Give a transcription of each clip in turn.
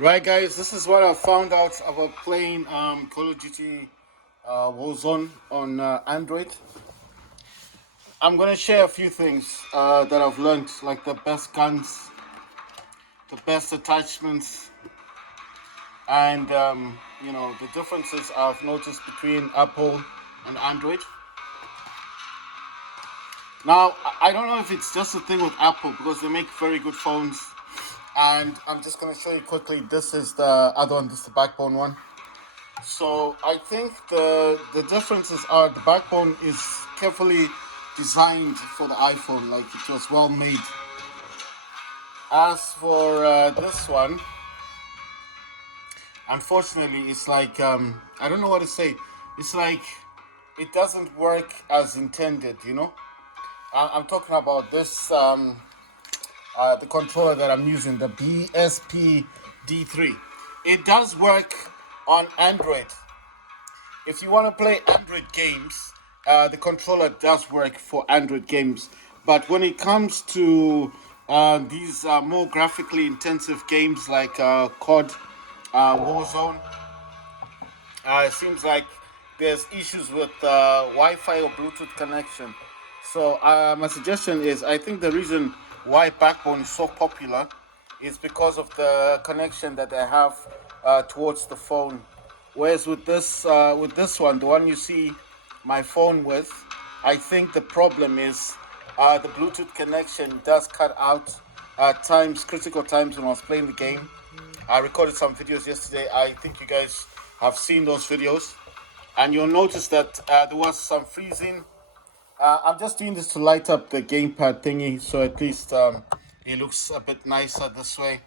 Right, guys, this is what I found out about playing Call of Duty Warzone on Android. I'm gonna share a few things that I've learned, like the best guns, the best attachments, and the differences I've noticed between Apple and Android. Now, I don't know if it's just a thing with Apple because they make very good phones, and I'm just gonna show you quickly. This is the other one. This is the backbone one. So I think the differences are the backbone is carefully designed for the iPhone, like it was well made. As for this one, unfortunately, it's like I don't know what to say. It's like it doesn't work as intended. I'm talking about this the controller that I'm using, the BSP D3. It does work on Android. If you want to play Android games, the controller does work for Android games. But when it comes to these more graphically intensive games like COD, Warzone, it seems like there's issues with Wi-Fi or Bluetooth connection. So my suggestion is, I think the reason why Backbone is so popular is because of the connection that they have towards the phone. Whereas with this one, the one you see my phone with, I think the problem is the Bluetooth connection does cut out at times, critical times when I was playing the game. I recorded some videos yesterday. I think you guys have seen those videos, and you'll notice that there was some freezing. I'm just doing this to light up the gamepad thingy, so at least it looks a bit nicer this way.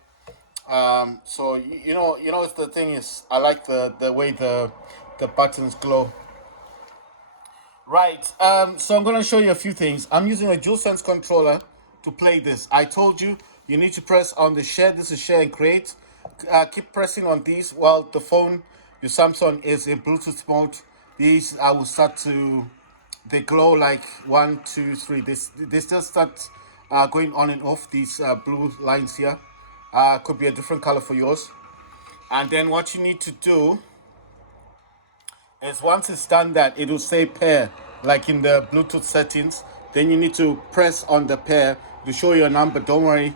So what the thing is, I like the way the buttons glow. Right. So I'm gonna show you a few things. I'm using a DualSense controller to play this. I told you you need to press on the share. This is share and create. Keep pressing on these while the phone, your Samsung, is in Bluetooth mode. These I will start to they glow like one, two, three. They still start going on and off. These blue lines here could be a different color for yours. And then what you need to do is once it's done that, it will say pair, like in the Bluetooth settings. Then you need to press on the pair to show you a number. Don't worry,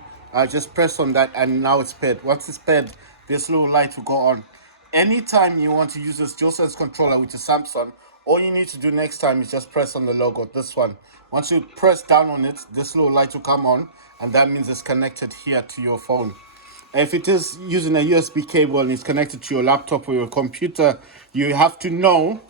just press on that and now it's paired. Once it's paired, this little light will go on. Anytime you want to use this DualSense controller with your Samsung, all you need to do next time is just press on the logo, this one. Once you press down on it, this little light will come on, and that means it's connected here to your phone. If it is using a USB cable and it's connected to your laptop or your computer, you have to know.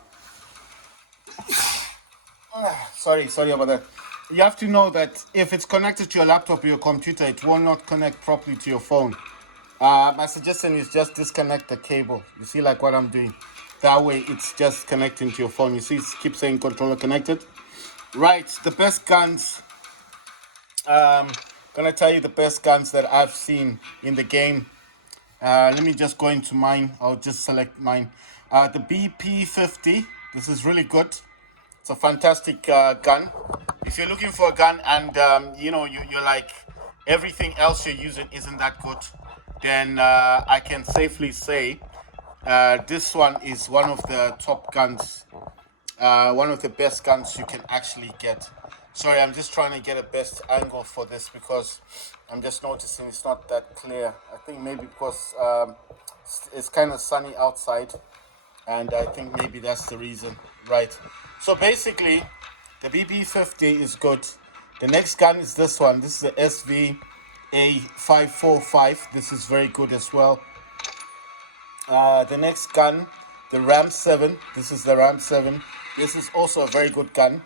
Sorry about that. You have to know that if it's connected to your laptop or your computer, it will not connect properly to your phone. My suggestion is just disconnect the cable. You see, like what I'm doing. That way, it's just connecting to your phone. You see, it keeps saying controller connected. Right, the best guns. Gonna tell you the best guns that I've seen in the game. Let me just go into mine. I'll just select mine. The BP50. This is really good. It's a fantastic gun. If you're looking for a gun and you're like everything else you're using isn't that good, then I can safely say this one is one of the top guns, one of the best guns you can actually get. Sorry, I'm just trying to get a best angle for this because I'm just noticing it's not that clear. I think maybe because it's kind of sunny outside, and I think maybe that's the reason. Right. So basically, the BB50 is good. The next gun is this one. This is the SVA545. This is very good as well. The next gun, the Ram 7. This is the Ram 7. This is also a very good gun.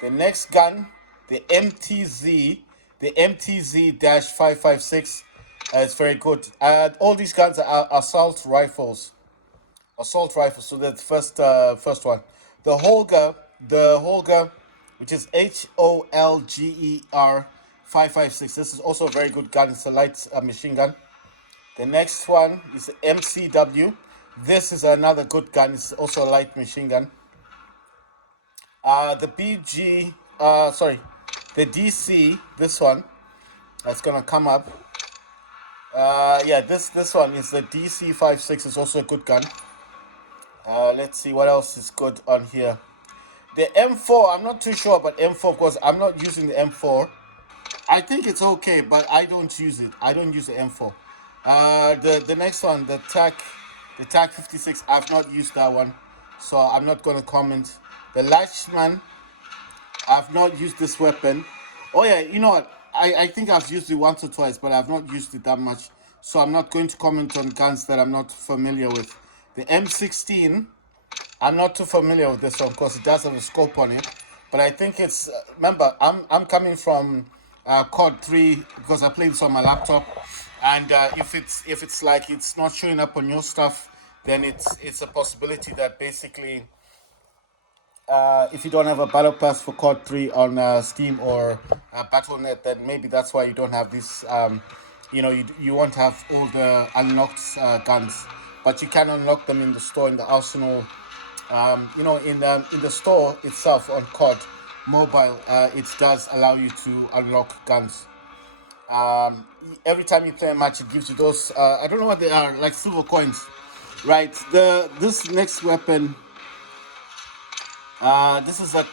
The next gun, the MTZ-556, is very good. All these guns are assault rifles. So that's first one. The Holger, which is HOLGER 556. This is also a very good gun. It's a light machine gun. The next one is the MCW. This is another good gun. It's also a light machine gun. The DC. This one that's gonna come up. Yeah, this one is the DC-56. It's also a good gun. Let's see what else is good on here. The M4, I'm not too sure about M4 because I'm not using the M4. I think it's okay, but I don't use it. I don't use the M4. The next one, the TAC 56. I've not used that one, so I'm not gonna comment. The Latchman, I've not used this weapon. Oh yeah, you know what? I think I've used it once or twice, but I've not used it that much. So I'm not going to comment on guns that I'm not familiar with. The M16, I'm not too familiar with this one because it does have a scope on it. But I think it's remember I'm coming from COD 3 because I play this on my laptop, and if it's like it's not showing up on your stuff, then it's a possibility that basically if you don't have a battle pass for COD 3 on Steam or Battle.net, then maybe that's why you don't have this. You won't have all the unlocked guns, but you can unlock them in the store in the arsenal. In the store itself on COD mobile, it does allow you to unlock guns. Every time you play a match, it gives you those. I don't know what they are, like silver coins, right? This next weapon, this is a.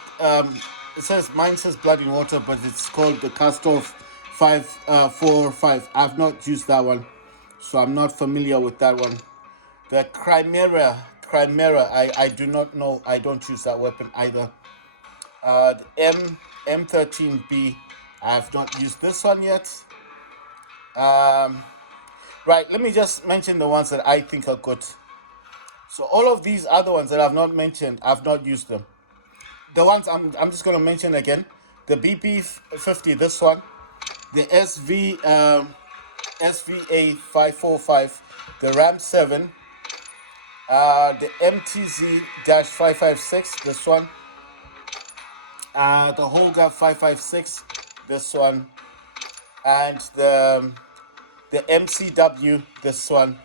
It says mine says blood in water, but it's called the Castor 545. I've not used that one, so I'm not familiar with that one. The Chimera, I do not know. I don't use that weapon either. The M13B, I have not used this one yet. Right, let me just mention the ones that I think are good. So all of these other ones that I've not mentioned, I've not used them. The ones I'm just going to mention again: the BP50, this one, the SVA 545, the Ram 7, the MTZ-556, this one, the Holga 556, this one, and the MCW, this one,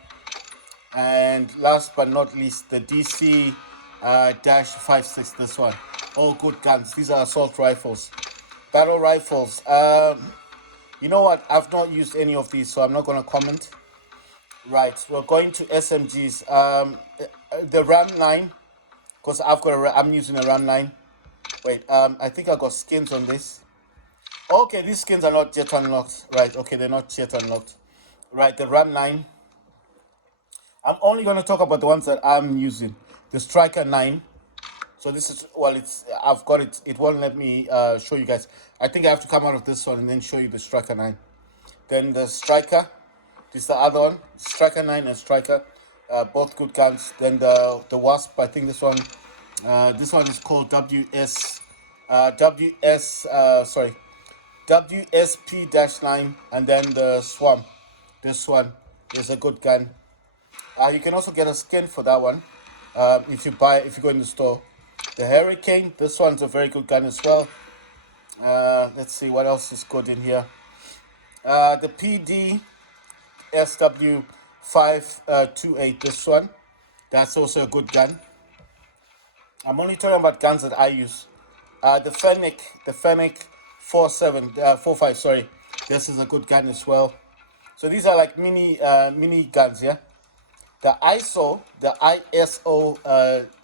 and last but not least, the DC 56, this one. All good guns. These are assault rifles, battle rifles. You know what? I've not used any of these, so I'm not going to comment. Right, we're going to SMGs. The Ram 9, because I'm using a Ram 9. Wait, I think I got skins on this. Okay, these skins are not yet unlocked. Right, okay, they're not yet unlocked. Right, the Ram 9. I'm only going to talk about the ones that I'm using. The Striker 9. So this is, I've got it. It won't let me show you guys. I think I have to come out of this one and then show you the Striker 9. Then the Striker. This is the other one. Striker 9 and Striker. Both good guns. Then the Wasp. I think this one is called WSP-9, and then the Swarm. This one is a good gun. You can also get a skin for that one if you go in the store. The Hurricane. This one's a very good gun as well. Let's see what else is good in here. The PD SW 528. This one, that's also a good gun. I'm only talking about guns that I use. The Fennec 45. Sorry, this is a good gun as well. So these are like mini guns, yeah. The ISO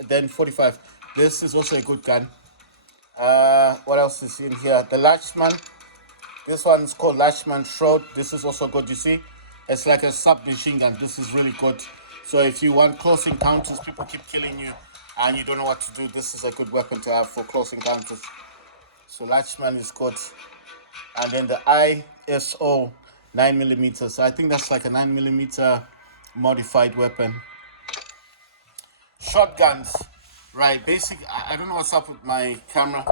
then 45. This is also a good gun. What else is in here? The Latchman. This one is called Latchman Shroud. This is also good. You see, it's like a submachine gun. This is really good. So if you want close encounters, people keep killing you, and you don't know what to do, this is a good weapon to have for close encounters. So Latchman is good. And then the ISO 9mm. So I think that's like a 9mm modified weapon. Shotguns, right? Basically, I don't know what's up with my camera.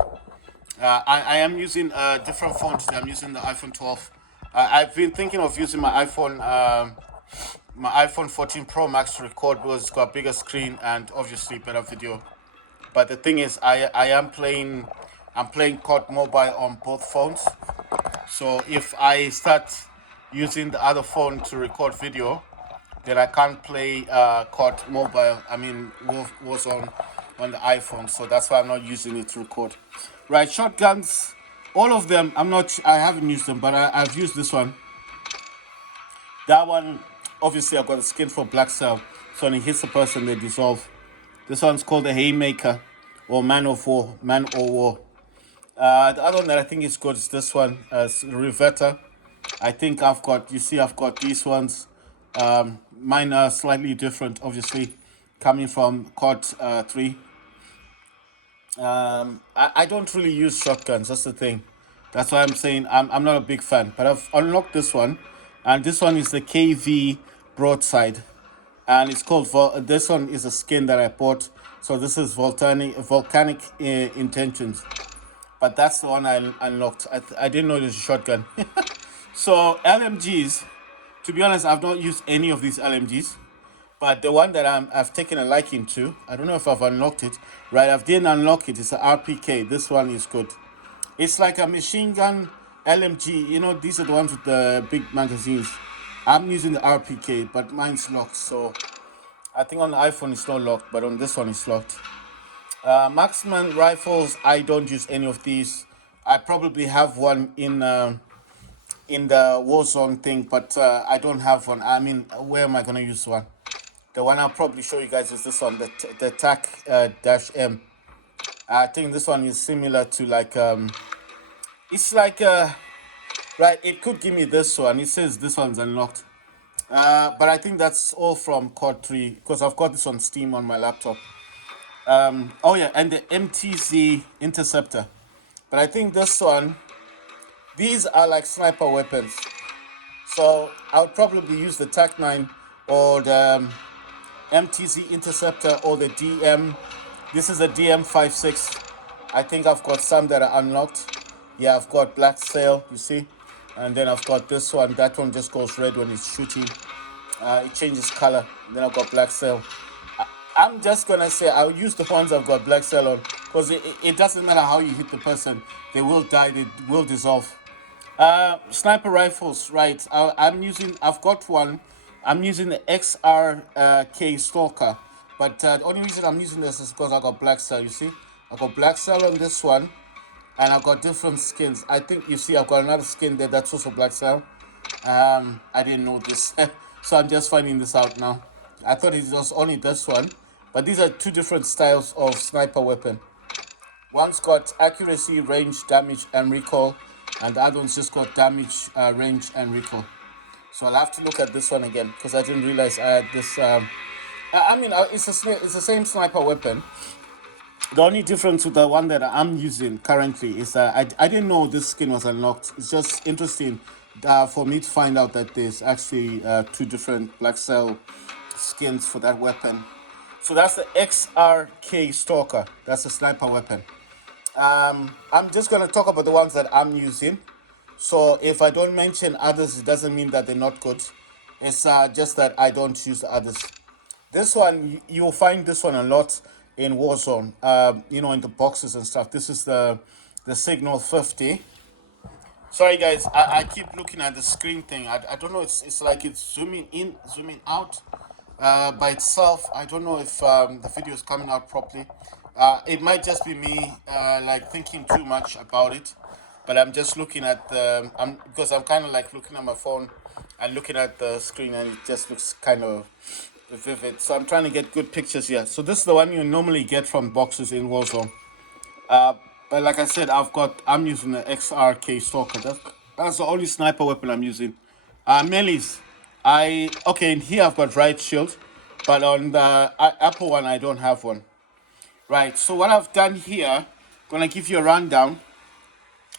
I am using a different phone today. I'm using the iPhone 12. I've been thinking of using my iPhone 14 Pro Max to record because it's got a bigger screen and obviously better video. But the thing is, I'm playing COD Mobile on both phones. So if I start using the other phone to record video, then I can't play COD Mobile. I mean Warzone on the iPhone. So that's why I'm not using it to record. Right, shotguns, all of them. I haven't used them, but I've used this one. That one, obviously, I've got a skin for Black Cell. So when it hits the person, they dissolve. This one's called the Haymaker, or Man of War, Man or War. The other one that I think is good is this one, Rivetta. I think I've got, you see, I've got these ones. Mine are slightly different, obviously, coming from COD 3. I don't really use shotguns, that's the thing. That's why I'm saying I'm not a big fan. But I've unlocked this one, and this one is the KV broadside. And it's called, this one is a skin that I bought. So this is volcanic intentions. But that's the one I unlocked. I didn't know it was a shotgun. So LMGs, to be honest, I've not used any of these LMGs. But the one that I've taken a liking to, I don't know if I've unlocked it. Right, I've didn't unlock it. It's an RPK. This one is good. It's like a machine gun LMG. You know, these are the ones with the big magazines. I'm using the RPK, but mine's locked. So I think on the iPhone it's not locked, but on this one it's locked. Marksman rifles, I don't use any of these. I probably have one in the Warzone thing, but I don't have one. I mean, where am I gonna use one? The one I'll probably show you guys is this one, the TAC dash M. I think this one is similar to like it's like right. It could give me this one. It says this one's unlocked. But I think that's all from COD 3 because I've got this on Steam on my laptop. Oh yeah, and the MTZ Interceptor. But I think this one, these are like sniper weapons. So I would probably use the TAC-9 or the MTZ Interceptor or the DM. This is a DM56. I think I've got some that are unlocked. Yeah, I've got Black Sail, you see. And then I've got this one. That one just goes red when it's shooting. It changes color. Then I've got Black Sail. I'm just gonna say I'll use the ones I've got Black Cell on because it doesn't matter how you hit the person, they will die, they will dissolve. Sniper rifles, right? I've got one. I'm using the XRK Stalker, but the only reason I'm using this is because I got Black Cell. You see, I got Black Cell on this one, and I've got different skins. I think you see I've got another skin there that's also Black Cell. I didn't know this, so I'm just finding this out now. I thought it was only this one, but these are two different styles of sniper weapon. One's got accuracy, range, damage, and recoil, and the other one's just got damage, range, and recoil. So I'll have to look at this one again because I didn't realize I had this. It's the same sniper weapon. The only difference with the one that I'm using currently is that I didn't know this skin was unlocked. It's just interesting for me to find out that there's actually two different Black Cell skins for that weapon. So that's the XRK Stalker. That's a sniper weapon. I'm just going to talk about the ones that I'm using. So if I don't mention others, it doesn't mean that they're not good. It's just that I don't use the others. This one, you'll find this one a lot in Warzone, in the boxes and stuff. This is the Signal 50. Sorry guys, I keep looking at the screen thing. I don't know, it's like it's zooming in, zooming out by itself. I don't know if the video is coming out properly. It might just be me like thinking too much about it. But I'm just looking at because I'm kind of like looking at my phone and looking at the screen and it just looks kind of vivid. So I'm trying to get good pictures here. So this is the one you normally get from boxes in Warzone. But like I said, I'm using the XRK Stalker. That's the only sniper weapon I'm using. Melees. In here I've got Riot Shield, but on the Apple one I don't have one. Right. So what I've done here, gonna give you a rundown.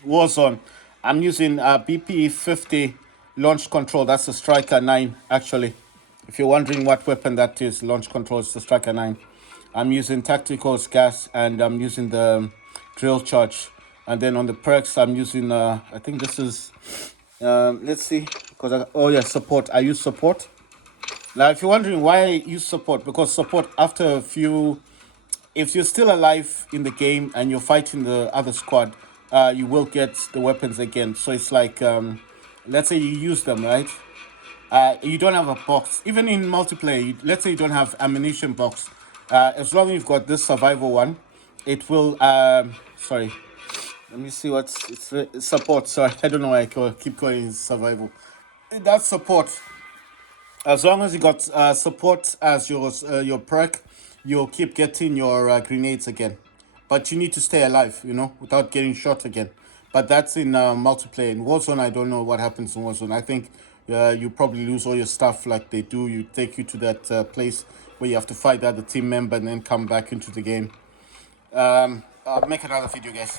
Warzone. I'm using BP50 launch control. That's the Striker 9 actually. If you're wondering what weapon that is, launch control is the Striker 9. I'm using Tactical's gas and I'm using the drill charge. And then on the perks, I'm using, I think this is, let's see, support. I use support. Now, if you're wondering why I use support, because support after if you're still alive in the game and you're fighting the other squad, you will get the weapons again. So it's like, let's say you use them, right? You don't have a box. Even in multiplayer, let's say you don't have ammunition box. As long as you've got this survival one, it will, sorry. Let me see it's support. Sorry, I don't know why I keep calling it survival. That's support. As long as you got support as your perk, you'll keep getting your grenades again. But you need to stay alive, you know, without getting shot again. But that's in multiplayer. In Warzone, I don't know what happens in Warzone. I think you probably lose all your stuff like they do. You take you to that place where you have to fight the other team member and then come back into the game. I'll make another video, guys.